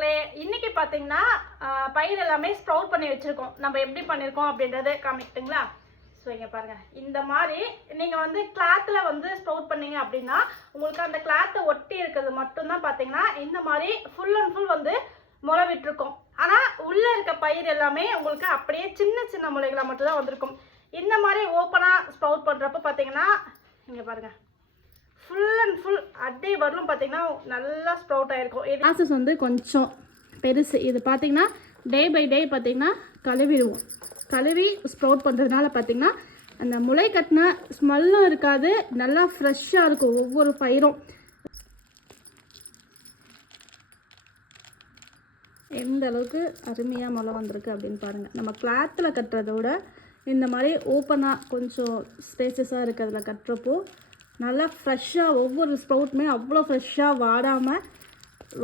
நண்பர்களே, இன்னைக்கு பார்த்தீங்கன்னா பயிர் எல்லாமே ஸ்ப்ரவுட் பண்ணி வச்சுருக்கோம். நம்ம எப்படி பண்ணியிருக்கோம் அப்படின்றத காமிக்கிட்டுங்களா? ஸோ இங்கே பாருங்கள், இந்த மாதிரி நீங்கள் வந்து கிளாத்தில் வந்து ஸ்ப்ரவுட் பண்ணீங்க அப்படின்னா உங்களுக்கு அந்த கிளாத்தை ஒட்டி இருக்கிறது மட்டும்தான் பார்த்தீங்கன்னா இந்த மாதிரி ஃபுல் அண்ட் ஃபுல் வந்து முளை விட்டுருக்கும். ஆனால் உள்ளே இருக்க பயிர் எல்லாமே உங்களுக்கு அப்படியே சின்ன சின்ன முளைகளாக மட்டும்தான் வந்திருக்கும். இந்த மாதிரி ஓப்பனாக ஸ்ப்ரவுட் பண்ணுறப்ப பார்த்தீங்கன்னா இங்கே பாருங்கள், ஃபுல் அண்ட் ஃபுல் அட்டை வரலும் பார்த்தீங்கன்னா நல்லா ஸ்ப்ரவுட் ஆகிருக்கும். இது ப்ராசஸ் வந்து கொஞ்சம் பெருசு. இது பார்த்தீங்கன்னா டே பை டே பார்த்தீங்கன்னா கழுவிடுவோம். கழுவி ஸ்ப்ரவுட் பண்ணுறதுனால பார்த்தீங்கன்னா அந்த முளை கட்டின ஸ்மெல்லும் இருக்காது, நல்லா ஃப்ரெஷ்ஷாக இருக்கும் ஒவ்வொரு பயிரும். எந்த அளவுக்கு அருமையாக முளை வந்திருக்கு அப்படின்னு பாருங்கள். நம்ம கிளாத்தில் கட்டுறத விட இந்த மாதிரி ஓப்பனாக கொஞ்சம் ஸ்பேசஸாக இருக்கிறதுல கட்டுறப்போ நல்லா ஃப்ரெஷ்ஷாக ஒவ்வொரு ஸ்ப்ரவுட்டுமே அவ்வளோ ஃப்ரெஷ்ஷாக வாடாமல்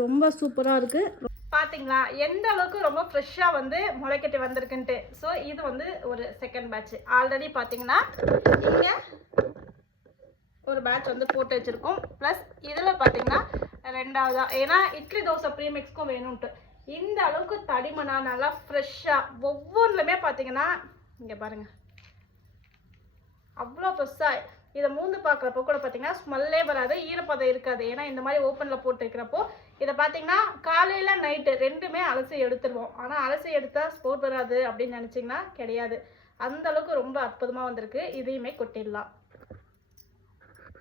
ரொம்ப சூப்பராக இருக்குது. பார்த்தீங்களா எந்த அளவுக்கு ரொம்ப ஃப்ரெஷ்ஷாக வந்து முளைக்கட்டி வந்திருக்குன்ட்டு. ஸோ இது வந்து ஒரு செகண்ட் பேட்ச். ஆல்ரெடி பார்த்தீங்கன்னா இங்கே ஒரு பேட்ச் வந்து போட்டு வச்சுருக்கோம். ப்ளஸ் இதில் பார்த்தீங்கன்னா ரெண்டாவதாக, ஏன்னா இட்லி தோசை ப்ரீமிக்ஸ்க்கும் வேணும்ன்ட்டு இந்த அளவுக்கு தடிமனா நல்லா ஃப்ரெஷ்ஷாக ஒவ்வொன்றுலையுமே பார்த்தீங்கன்னா இங்கே பாருங்கள் அவ்வளோ ஃப்ரெஷ்ஷாக. இதை மூந்து பார்க்குறப்போ கூட பார்த்தீங்கன்னா ஸ்மெல்லே வராது, ஈரப்பதம் இருக்காது. ஏன்னா இந்த மாதிரி ஓப்பனில் போட்டு வைக்கிறப்போ இதை பார்த்தீங்கன்னா காலையில் நைட்டு ரெண்டுமே அலசி எடுத்துருவோம். ஆனால் அலசி எடுத்தால் ஸ்போர்ட் வராது அப்படின்னு நினச்சிங்கன்னா கிடையாது. அந்தளவுக்கு ரொம்ப அற்புதமாக வந்திருக்கு. இதையுமே கொட்டிடலாம்.